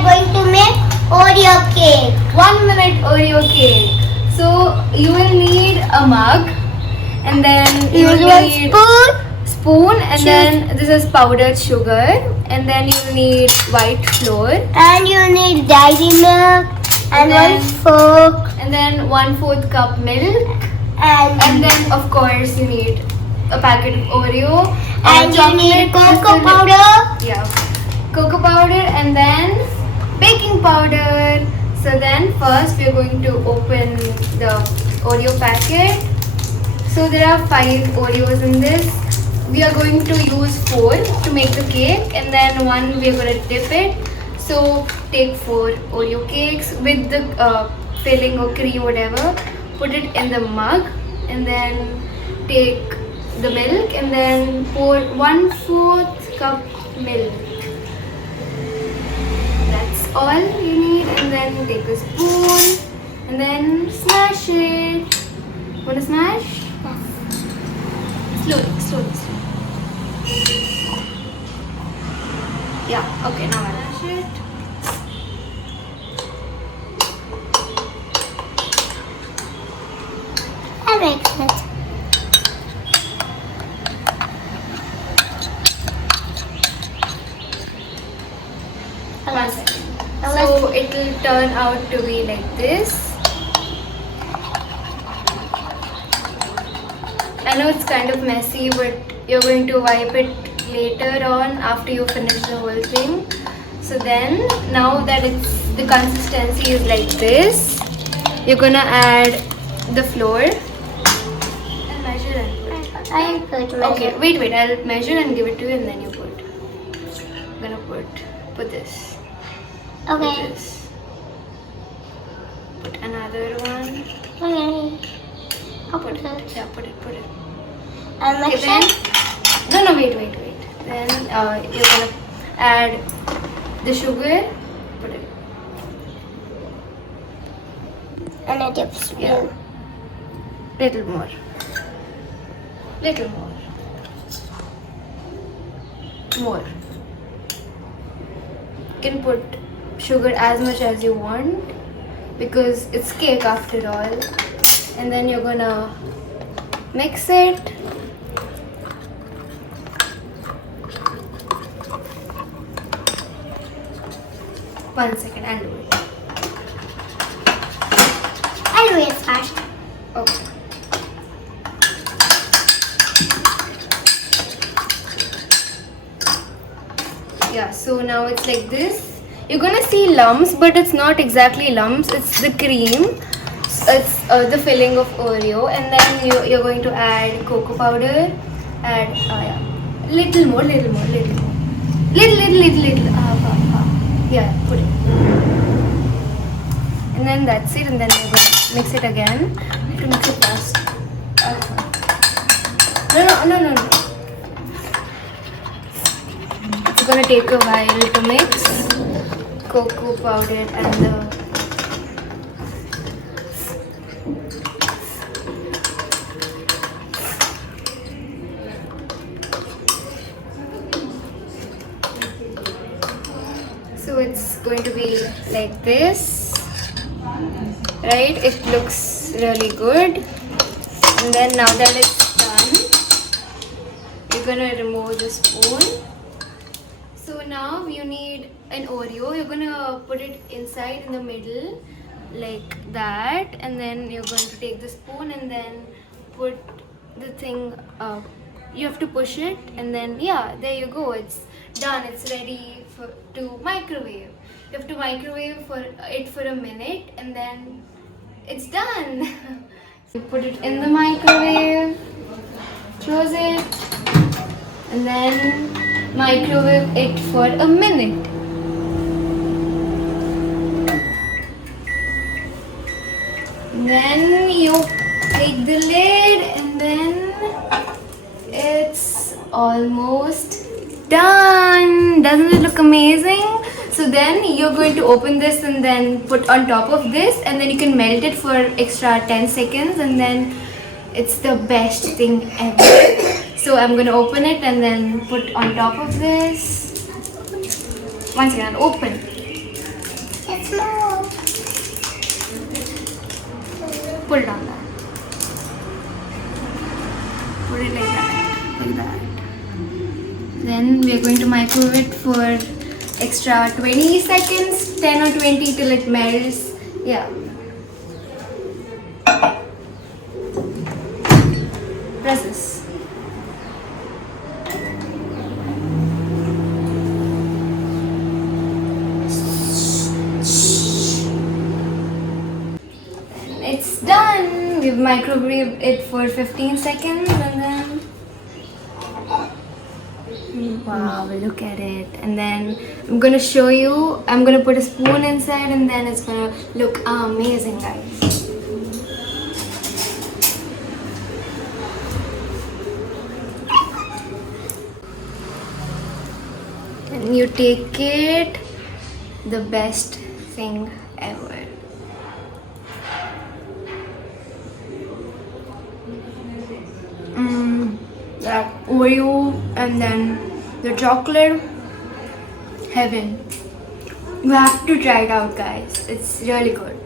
are going to make Oreo cake. 1 minute Oreo cake. So you will need a mug, and then you will need spoon, and then this is powdered sugar, and then you will need white flour, and you need dairy milk, and one fork, and then 1/4 cup milk, and then of course you need a packet of Oreo, and you need cocoa powder. Yeah, cocoa powder, and then baking powder. So then first we are going to open the Oreo packet. So there are 5 Oreos in this. We are going to use 4 to make the cake, and then 1 we are going to dip it. So take 4 Oreo cakes with the filling or cream, whatever. Put it in the mug, and then take the milk, and then pour 1/4 cup milk. That's all you need, and then take a spoon and then smash it. Wanna smash? Slowly, slowly, slowly. Yeah, okay, now I'll mash it. That makes sense. One second. So it will turn out to be like this. I know it's kind of messy, but you're going to wipe it later on after you finish the whole thing. So then, now that the consistency is like this, you're gonna add the flour. I'll measure and put. I put my Okay, wait. I'll measure and give it to you, and then you put. I'm gonna put this. Okay. This. Put another one. Okay. Put it. Yeah, put it. And Okay, mix then. it. No, wait. Then you're gonna add the sugar. Put it. And a dip spoon. Yeah. Little more. More. You can put sugar as much as you want because it's cake after all. And then you're gonna mix it. One second, I'll do it. I'll do it fast. Okay. Yeah, so now it's like this. You're gonna see lumps, but it's not exactly lumps. It's the cream. It's the filling of Oreo, and then you're going to add cocoa powder. Add little more. Little. Yeah, put it. And then that's it. And then you're going to mix it again. You have to mix it fast. No. It's gonna take a while to mix cocoa powder and the so it's going to be like this, right? It looks really good. And then now that it's done, you're gonna remove the spoon. So now you need an Oreo. You're gonna put it inside in the middle like that, and then you're going to take the spoon and then put the thing up. You have to push it, and then yeah, there you go. It's done. It's ready to microwave. You have to microwave it for a minute, and then it's done. You put it in the microwave, close it, and then microwave it for a minute. Then you take the lid, and then it's almost done. Doesn't it look amazing? So then you're going to open this and then put on top of this, and then you can melt it for extra 10 seconds, and then it's the best thing ever. So I'm gonna open it and then put on top of this. Once again, open. No. Put it on that. Put it like that. Then we are going to microwave it for extra 20 seconds, 10 or 20 till it melts. Yeah. Press this. It's done. We've microwaved it for 15 seconds and then wow, look at it. And then I'm gonna show you. I'm gonna put a spoon inside and then it's gonna look amazing, guys. And you take it, the best thing ever. That Oreo and then the chocolate, heaven. You have to try it out, guys. It's really good.